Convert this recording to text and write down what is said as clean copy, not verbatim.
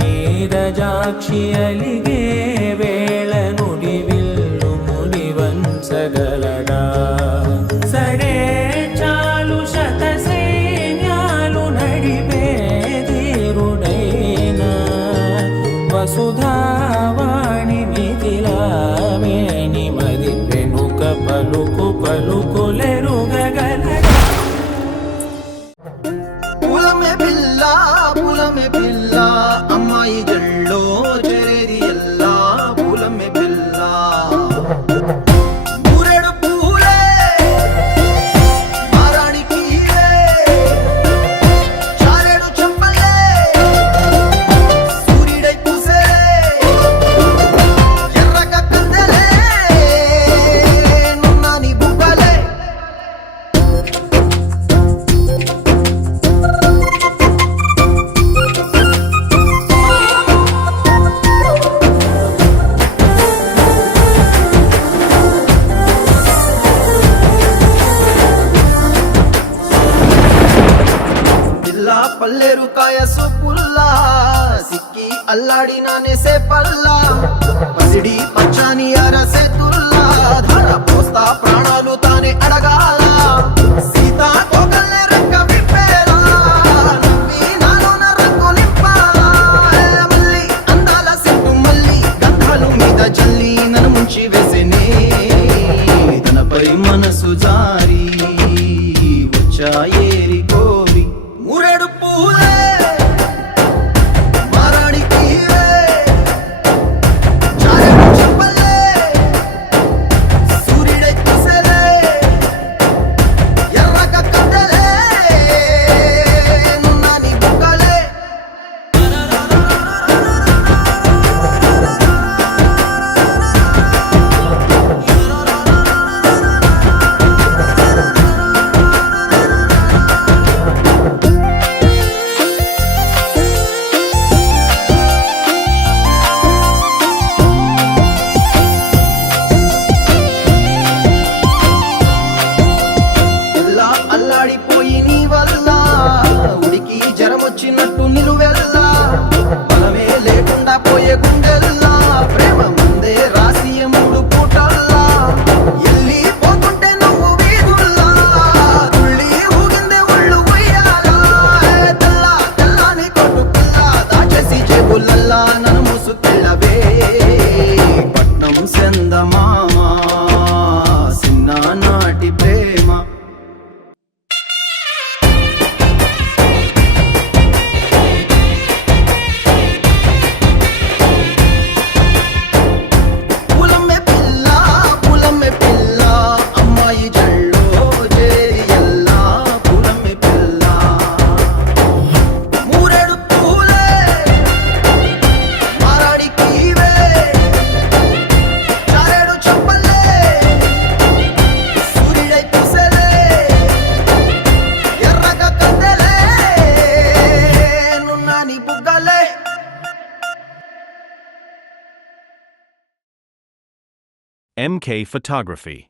ನೀರಜಾಕ್ಷಿ ಅಲಿಗೆ ವೇಳ ನುಡಿವಿಲ್ಲು ಮುನಿವಂಸಗಲಡ ಸಡೆ ಚಾಲು ಶತ ಸೈನ್ಯಾಲು ನಡಿಬೇದಿರುಡೈನ ವಸುಧಾವಾಣಿ ಮಿಥಿಲಾವೇಣಿ ಮದಿ ಬೆನುಕ ಪಲುಕು ಪಲುಕುಲೆರುಗಗಲ పూలమే పిల్ల అమ్మాయి జల్లో చేరేది ఎల్లా పూలమే పిల్ల ఊరెడు పూలే మారాణికి చారెడు చెంపలే సూర్యుడై పూసే ఎర్రగ కందలే నున్నాని బుగ్గలే పల్లేరు కాయ సొప్పుల్లా సిక్కి అల్లాడినానే సేపల్లా పసిడి పచ్చాని అరసే తుల్లా ధార పోస్తా ప్రాణాలు తానే అడగాల సీతా తోకల్లే రంగ విప్పేలా నవ్వి నాలోన రంగు నింపాలా మల్లి అందాల సిట్టు మల్లి గంధాలు మీద జల్లి నన్ను ముంచి వేసేనే తనపై మనసు జారి వచ్చాయేరి కోరి మూరెడు పూలే మారాణికి చారెడు చెంపలే సూర్యుడై పూసలే ఎర్రగ కందలే నున్నాని బుగ్గలే అల్లాడిపోయి నీ వల్ల ఉడికి జరమొచ్చినట్టు నిలువెల్లా బలమే లేకుండా పోయే గుండెల్లా ప్రేమ ముందే రాసియ మూడు పూటల్లా ఎల్లి పోతుంటే నువ్వు వీధుల్లా తుళ్ళి ఊగిందే ఒళ్ళు ఉయ్యాలా తెల్ల తెల్లాని కొట్టు పిల్ల దాచేసి జేబులల్లా నన్ను మూసుకెళ్ళవే పట్నం సెందమామా సిన్నానాటి ప్రేమ MK Photography